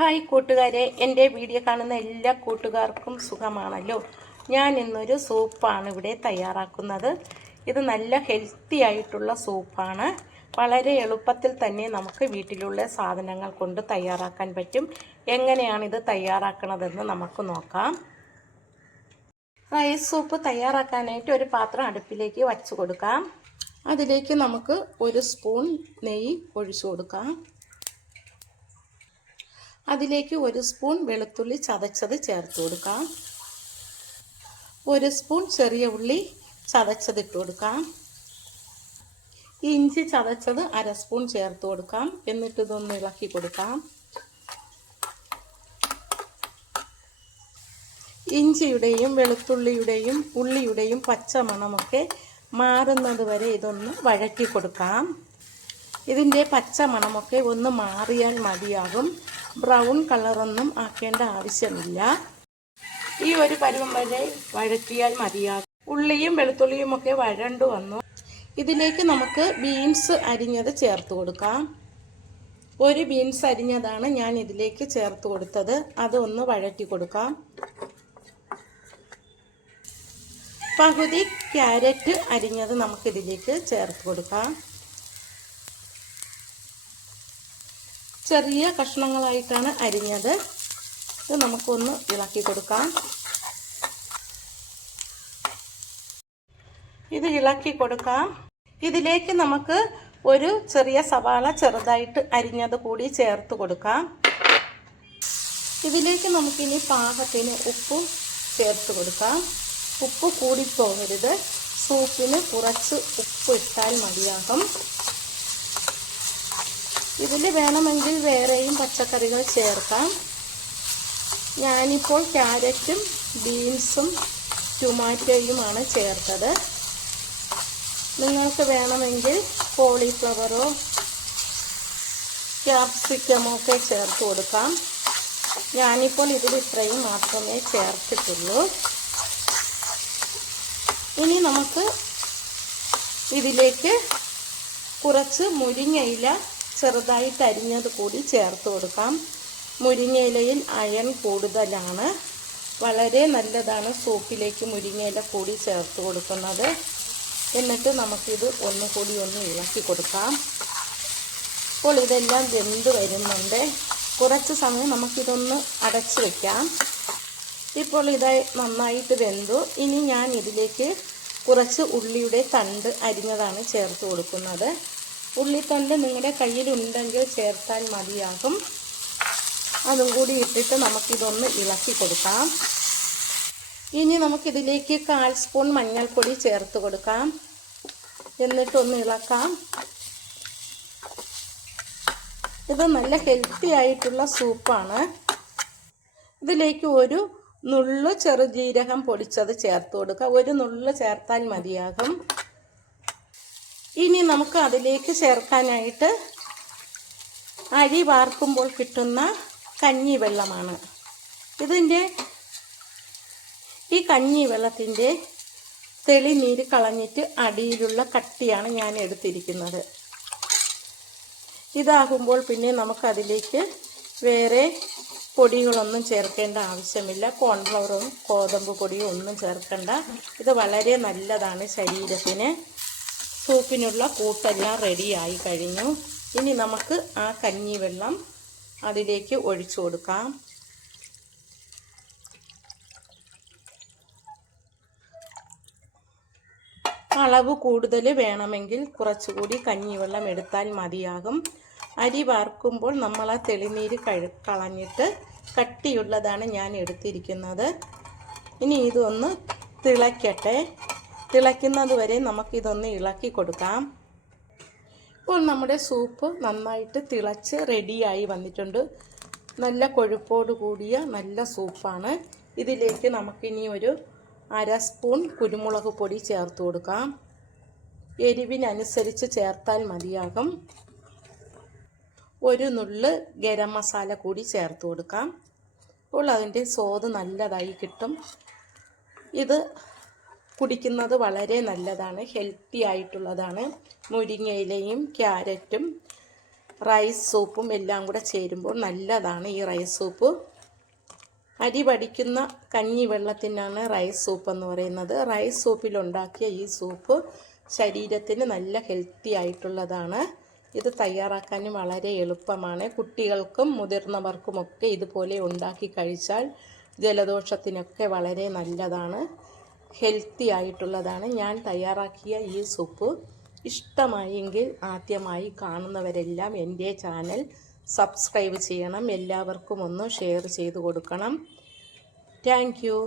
Hi കൂട്ടുകാരെ, എൻ്റെ video കാണുന്ന എല്ലാ കൂട്ടുകാർക്കും സുഖമാണല്ലോ. ഞാൻ ഇന്നൊരു സൂപ്പാണ് ഇവിടെ തയ്യാറാക്കുന്നത്. ഇത് നല്ല ഹെൽത്തി ആയിട്ടുള്ള സൂപ്പാണ്. വളരെ എളുപ്പത്തിൽ തന്നെ നമുക്ക് വീട്ടിലുള്ള സാധനങ്ങൾ കൊണ്ട് തയ്യാറാക്കാൻ പറ്റും. എങ്ങനെയാണ് ഇത് തയ്യാറാക്കുന്നതെന്ന് നമുക്ക് നോക്കാം. റൈസ് സൂപ്പ് തയ്യാറാക്കാനായിട്ട് ഒരു പാത്രം അടുപ്പിലേക്ക് വച്ചു കൊടുക്കാം. അതിലേക്ക് നമുക്ക് 1 സ്പൂൺ നെയ്യ് ഒഴിച്ചു കൊടുക്കാം. അതിലേക്ക് 1 സ്പൂൺ വെളുത്തുള്ളി ചതച്ചത് ചേർത്ത് കൊടുക്കാം. 1 സ്പൂൺ ചെറിയ ഉള്ളി ചതച്ചത് ഇട്ട് കൊടുക്കാം. ഇഞ്ചി ചതച്ചത് 1/2 സ്പൂൺ ചേർത്ത് കൊടുക്കാം. എന്നിട്ട് ഇതൊന്ന് ഇളക്കി കൊടുക്കാം. ഇഞ്ചിയുടെയും വെളുത്തുള്ളിയുടെയും ഉള്ളിയുടെയും പച്ചമണമൊക്കെ മാറുന്നത് വരെ ഇതൊന്ന് വഴറ്റി കൊടുക്കാം. ഇതിൻ്റെ പച്ചമണമൊക്കെ ഒന്ന് മാറിയാൽ മതിയാകും. ബ്രൗൺ കളറൊന്നും ആക്കേണ്ട ആവശ്യമില്ല. ഈ ഒരു പരുവം വരെ വഴറ്റിയാൽ മതിയാകും. ഉള്ളിയും വെളുത്തുള്ളിയും ഒക്കെ വഴണ്ടു വന്നു. ഇതിലേക്ക് നമുക്ക് ബീൻസ് അരിഞ്ഞത് ചേർത്ത് കൊടുക്കാം. 1 ബീൻസ് അരിഞ്ഞതാണ് ഞാൻ ഇതിലേക്ക് ചേർത്ത് കൊടുത്തത്. അത് ഒന്ന് വഴറ്റി കൊടുക്കാം. പകുതി ക്യാരറ്റ് അരിഞ്ഞത് നമുക്കിതിലേക്ക് ചേർത്ത് കൊടുക്കാം. ചെറിയ കഷ്ണങ്ങളായിട്ടാണ് അരിഞ്ഞത്. ഇത് നമുക്കൊന്ന് ഇളക്കി കൊടുക്കാം. ഇത് ഇളക്കി കൊടുക്കാം. ഇതിലേക്ക് നമുക്ക് ഒരു ചെറിയ സവാള ചെറുതായിട്ട് അരിഞ്ഞത് കൂടി ചേർത്ത് കൊടുക്കാം. ഇതിലേക്ക് നമുക്കിനി പാകത്തിന് ഉപ്പും ചേർത്ത് കൊടുക്കാം. ഉപ്പ് കൂടിപ്പോകരുത്. സൂപ്പിന് കുറച്ച് ഉപ്പ് ഇട്ടാൽ മതിയാകും. ഇതിൽ വേണമെങ്കിൽ വേറെയും പച്ചക്കറികൾ ചേർക്കാം. ഞാനിപ്പോൾ ക്യാരറ്റും ബീൻസും ടൊമാറ്റോയുമാണ് ചേർത്തത്. നിങ്ങൾക്ക് വേണമെങ്കിൽ കോളിഫ്ലവറോ ക്യാപ്സിക്കമോ ഒക്കെ ചേർത്ത് കൊടുക്കാം. ഞാനിപ്പോൾ ഇതിൽ ഇത്രയും മാത്രമേ ചേർത്തിട്ടുള്ളൂ. ഇനി നമുക്ക് ഇതിലേക്ക് കുറച്ച് മുരിങ്ങയില ചെറുതായിട്ട് അരിഞ്ഞത് കൂടി ചേർത്ത് കൊടുക്കാം. മുരിങ്ങയിലയിൽ അയൺ കൂടുതലാണ്. വളരെ നല്ലതാണ് സൂപ്പിലേക്ക് മുരിങ്ങയില കൂടി ചേർത്ത് കൊടുക്കുന്നത്. എന്നിട്ട് നമുക്കിത് ഒന്നുകൂടി ഒന്ന് ഇളക്കി കൊടുക്കാം. ഇപ്പോൾ ഇതെല്ലാം വെന്ത് വരുന്നുണ്ട്. കുറച്ച് സമയം നമുക്കിതൊന്ന് അടച്ച് വയ്ക്കാം. ഇപ്പോൾ ഇത് നന്നായിട്ട് വെന്തു. ഇനി ഞാൻ ഇതിലേക്ക് കുറച്ച് ഉള്ളിയുടെ തണ്ട് അരിഞ്ഞതാണ് ചേർത്ത് കൊടുക്കുന്നത്. ഉള്ളിത്തണ്ട് നിങ്ങളുടെ കയ്യിലുണ്ടെങ്കിൽ ചേർത്താൽ മതിയാകും. അതും കൂടി ഇട്ടിട്ട് നമുക്കിതൊന്ന് ഇളക്കി കൊടുക്കാം. ഇനി നമുക്കിതിലേക്ക് 1/4 സ്പൂൺ മഞ്ഞൾപ്പൊടി ചേർത്ത് കൊടുക്കാം. എന്നിട്ടൊന്ന് ഇളക്കാം. ഇത് നല്ല ഹെൽത്തി ആയിട്ടുള്ള സൂപ്പാണ്. ഇതിലേക്ക് ഒരു നുള്ളു ചെറുജീരകം പൊടിച്ചത് ചേർത്ത് കൊടുക്കുക. 1 നുള്ളു ചേർത്താൽ മതിയാകും. ഇനി നമുക്ക് അതിലേക്ക് ചേർക്കാനായിട്ട് അരി വാർക്കുമ്പോൾ കിട്ടുന്ന കഞ്ഞിവെള്ളമാണ്. ഈ കഞ്ഞിവെള്ളത്തിൻ്റെ തെളിനീര് കളഞ്ഞിട്ട് അടിയിലുള്ള കട്ടിയാണ് ഞാൻ എടുത്തിരിക്കുന്നത്. ഇതാകുമ്പോൾ പിന്നെ നമുക്കതിലേക്ക് വേറെ പൊടികളൊന്നും ചേർക്കേണ്ട ആവശ്യമില്ല. കോൺഫ്ലവറും ഗോതമ്പ് പൊടിയും ഒന്നും ചേർക്കേണ്ട. ഇത് വളരെ നല്ലതാണ് ശരീരത്തിന്. സൂപ്പിനുള്ള കൂട്ടെല്ലാം റെഡിയായി കഴിഞ്ഞു. ഇനി നമുക്ക് ആ കഞ്ഞിവെള്ളം അതിലേക്ക് ഒഴിച്ചു കൊടുക്കാം. അളവ് കൂടുതൽ വേണമെങ്കിൽ കുറച്ചുകൂടി കഞ്ഞിവെള്ളം എടുത്താൽ മതിയാകും. അരി വാർക്കുമ്പോൾ നമ്മൾ ആ തെളിനീര് കളഞ്ഞിട്ട് കട്ടിയുള്ളതാണ് ഞാൻ എടുത്തിരിക്കുന്നത്. ഇനി ഇതൊന്ന് തിളയ്ക്കട്ടെ. തിളയ്ക്കുന്നത് വരെ നമുക്കിതൊന്ന് ഇളക്കി കൊടുക്കാം. ഇപ്പോൾ നമ്മുടെ സൂപ്പ് നന്നായിട്ട് തിളച്ച് റെഡിയായി വന്നിട്ടുണ്ട്. നല്ല കൊഴുപ്പോട് കൂടിയ നല്ല സൂപ്പാണ്. ഇതിലേക്ക് നമുക്കിനി ഒരു 1/2 സ്പൂൺ കുരുമുളക് പൊടി ചേർത്ത് കൊടുക്കാം. എരിവിനനുസരിച്ച് ചേർത്താൽ മതിയാകും. 1 നുള്ള് ഗരം മസാല കൂടി ചേർത്ത് കൊടുക്കാം. അപ്പോൾ അതിൻ്റെ സ്വാദ് നല്ലതായി കിട്ടും. ഇത് കുടിക്കുന്നത് വളരെ നല്ലതാണ്. ഹെൽത്തി ആയിട്ടുള്ളതാണ്. മുരിങ്ങയിലയും ക്യാരറ്റും റൈസ് സൂപ്പും എല്ലാം കൂടെ ചേരുമ്പോൾ നല്ലതാണ് ഈ റൈസ് സൂപ്പ്. അരി വടിക്കുന്ന കഞ്ഞി വെള്ളത്തിനാണ് റൈസ് സൂപ്പ് എന്ന് പറയുന്നത്. റൈസ് സൂപ്പിലുണ്ടാക്കിയ ഈ സൂപ്പ് ശരീരത്തിന് നല്ല ഹെൽത്തി ആയിട്ടുള്ളതാണ്. ഇത് തയ്യാറാക്കാനും വളരെ എളുപ്പമാണ്. കുട്ടികൾക്കും മുതിർന്നവർക്കുമൊക്കെ ഇതുപോലെ ഉണ്ടാക്കി കഴിച്ചാൽ ജലദോഷത്തിനൊക്കെ വളരെ നല്ലതാണ്, ഹെൽത്തി ആയിട്ടുള്ളതാണ്. ഞാൻ തയ്യാറാക്കിയ ഈ സൂപ്പ് ഇഷ്ടമായെങ്കിൽ ആദ്യമായി കാണുന്നവരെല്ലാം എൻ്റെ ചാനൽ സബ്സ്ക്രൈബ് ചെയ്യണം. എല്ലാവർക്കും ഒന്ന് ഷെയർ ചെയ്ത് കൊടുക്കണം. Thank you.